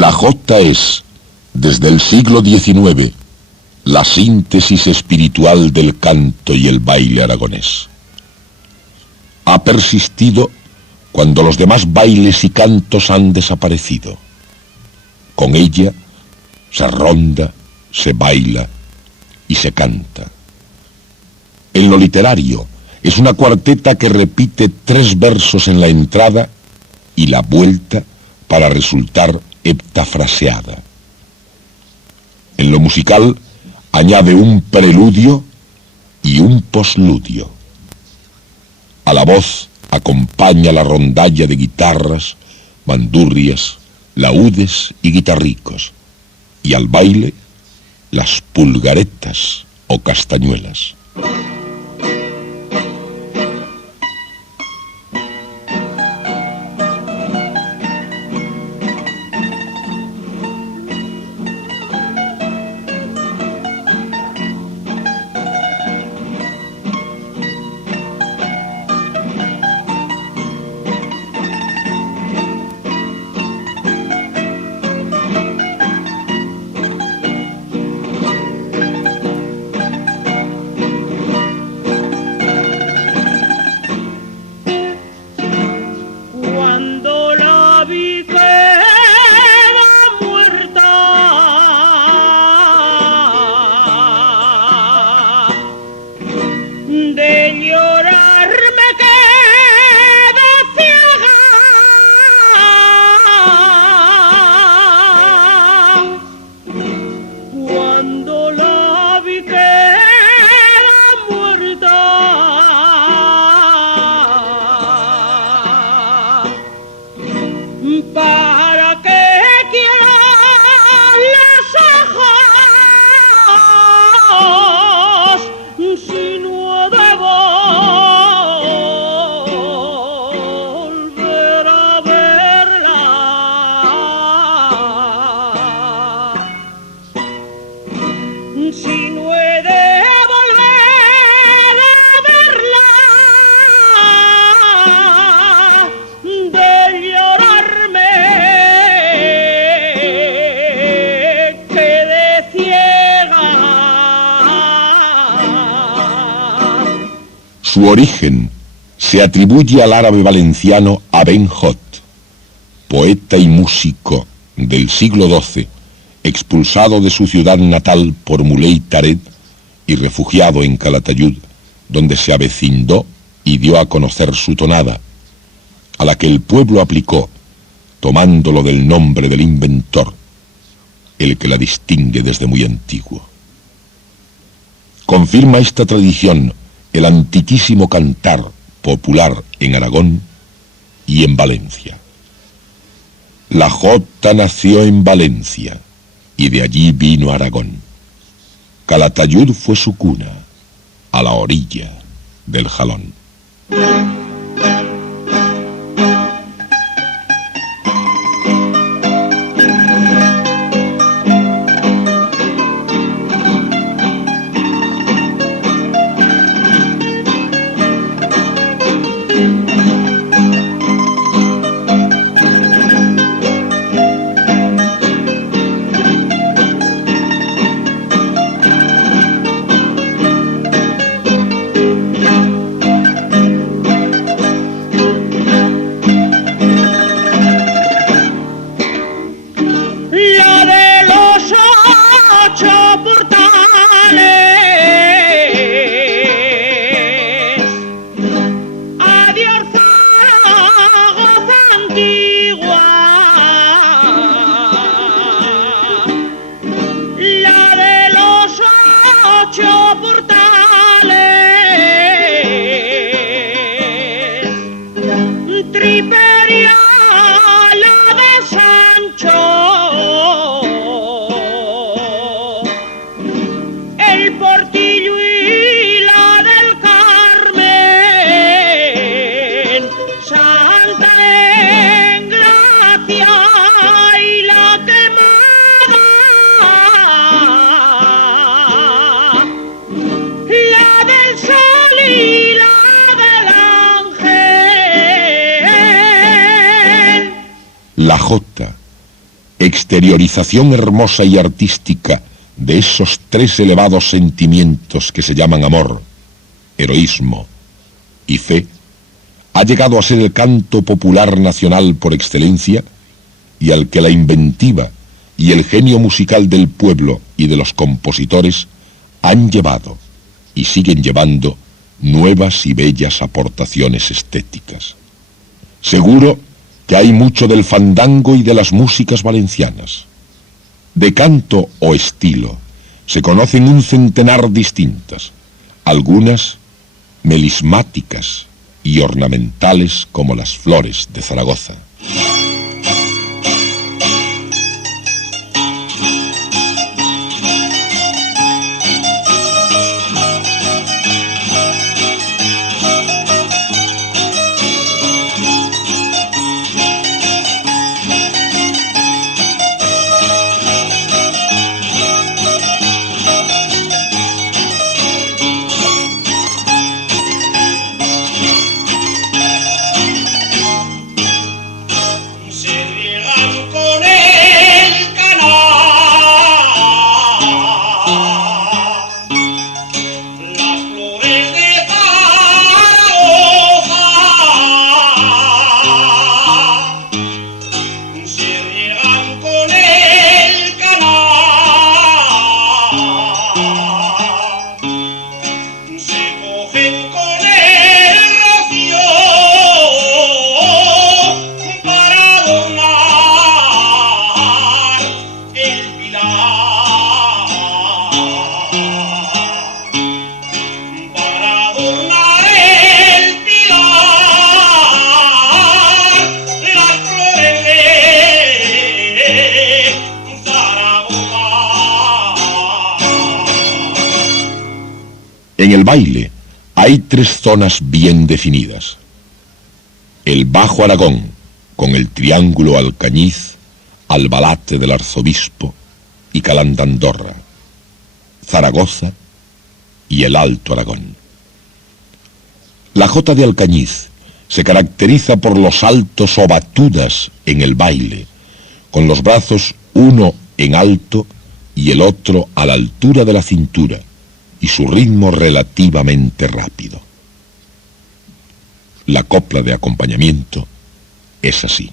La jota es, desde el siglo XIX, la síntesis espiritual del canto y el baile aragonés. Ha persistido cuando los demás bailes y cantos han desaparecido. Con ella se ronda, se baila y se canta. En lo literario, es una cuarteta que repite 3 versos en la entrada y la vuelta para resultar heptafraseada. En lo musical, añade un preludio y un posludio. A la voz acompaña la rondalla de guitarras, bandurrias, laúdes y guitarricos, y al baile, las pulgaretas o castañuelas. Su origen se atribuye al árabe valenciano Aben Jot, poeta y músico del siglo XII, expulsado de su ciudad natal por Muley Tared y refugiado en Calatayud, donde se avecindó y dio a conocer su tonada, a la que el pueblo aplicó, tomándolo del nombre del inventor, el que la distingue desde muy antiguo. Confirma esta tradición el antiquísimo cantar popular en Aragón y en Valencia. La jota nació en Valencia y de allí vino a Aragón. Calatayud fue su cuna, a la orilla del Jalón. La jota, exteriorización hermosa y artística de esos tres elevados sentimientos que se llaman amor, heroísmo y fe, ha llegado a ser el canto popular nacional por excelencia y al que la inventiva y el genio musical del pueblo y de los compositores han llevado y siguen llevando nuevas y bellas aportaciones estéticas. Seguro que hay mucho del fandango y de las músicas valencianas. De canto o estilo se conocen un centenar distintas, algunas melismáticas y ornamentales como las flores de Zaragoza. En el baile hay tres zonas bien definidas. El Bajo Aragón, con el triángulo Alcañiz, Albalate del Arzobispo y Calandandorra, Zaragoza y el Alto Aragón. La jota de Alcañiz se caracteriza por los saltos o batudas en el baile, con los brazos uno en alto y el otro a la altura de la cintura, y su ritmo relativamente rápido. La copla de acompañamiento es así.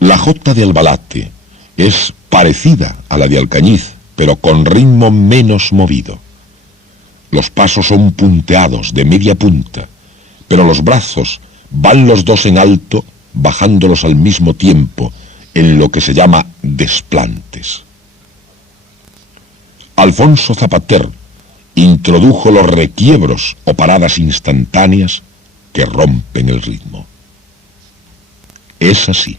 La jota de Albalate es parecida a la de Alcañiz, pero con ritmo menos movido. Los pasos son punteados, de media punta, pero los brazos van los dos en alto, bajándolos al mismo tiempo, en lo que se llama desplantes. Alfonso Zapater introdujo los requiebros o paradas instantáneas que rompen el ritmo. Es así.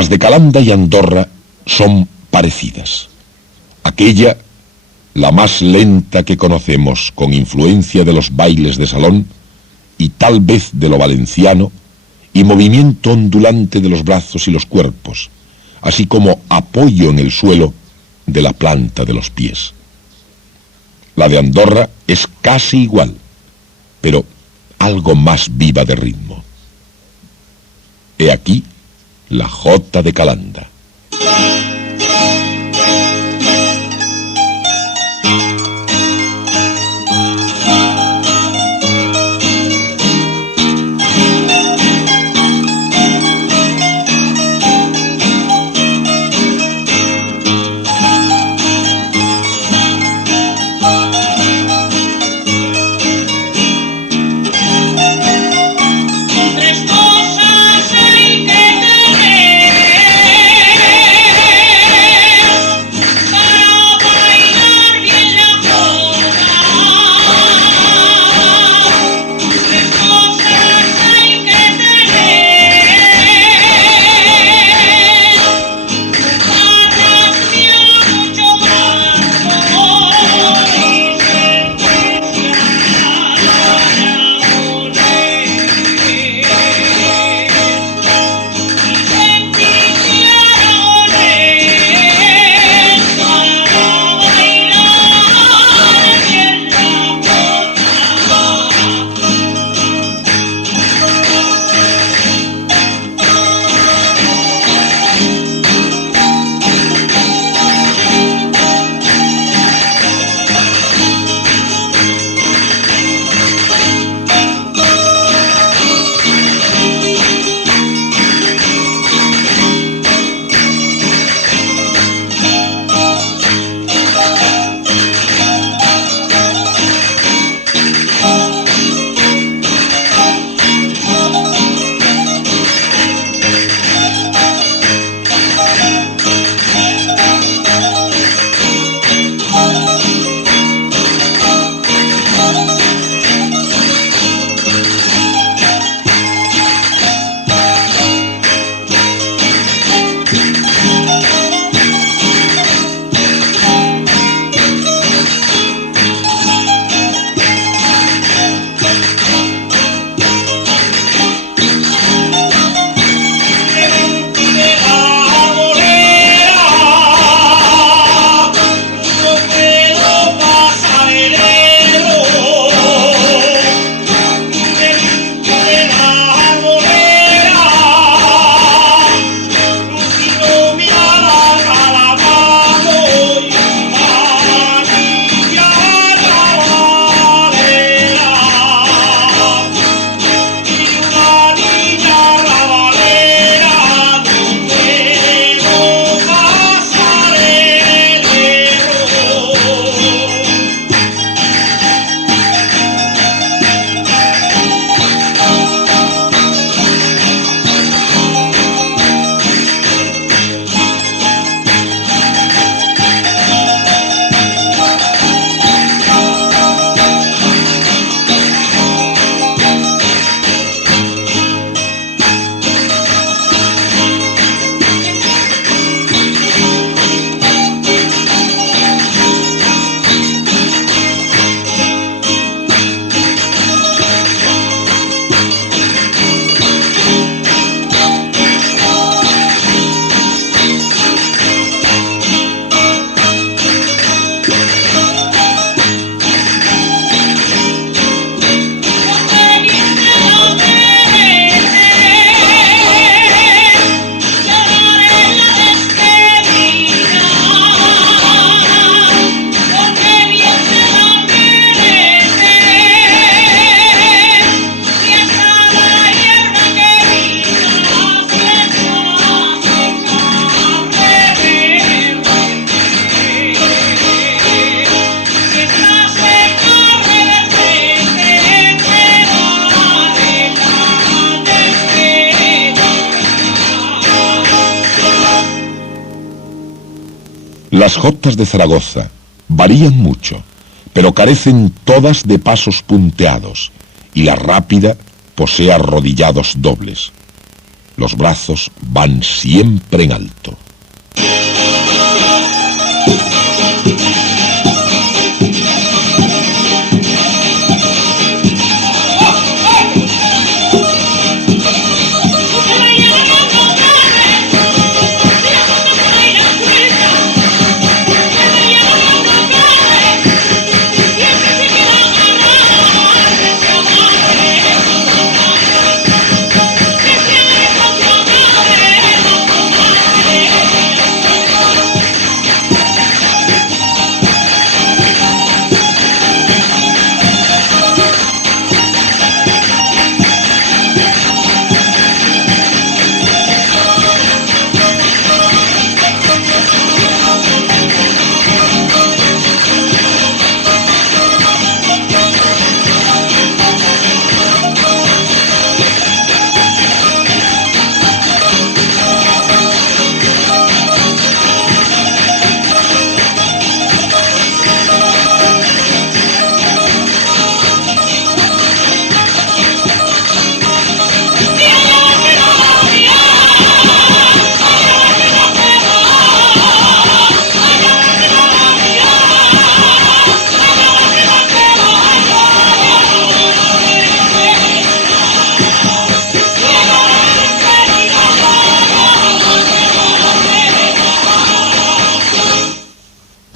Las de Calanda y Andorra son parecidas. Aquella, la más lenta que conocemos, con influencia de los bailes de salón y tal vez de lo valenciano, y movimiento ondulante de los brazos y los cuerpos, así como apoyo en el suelo de la planta de los pies. La de Andorra es casi igual, pero algo más viva de ritmo. He aquí la jota de Calanda. Las jotas de Zaragoza varían mucho, pero carecen todas de pasos punteados, y la rápida posee arrodillados dobles. Los brazos van siempre en alto.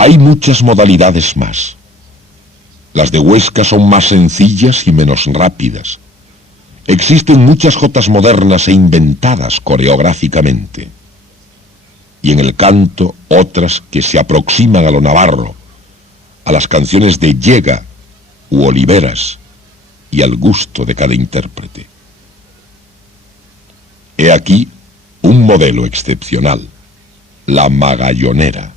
Hay muchas modalidades más. Las de Huesca son más sencillas y menos rápidas. Existen muchas jotas modernas e inventadas coreográficamente. Y en el canto otras que se aproximan a lo navarro, a las canciones de Llega u Oliveras y al gusto de cada intérprete. He aquí un modelo excepcional, la magallonera.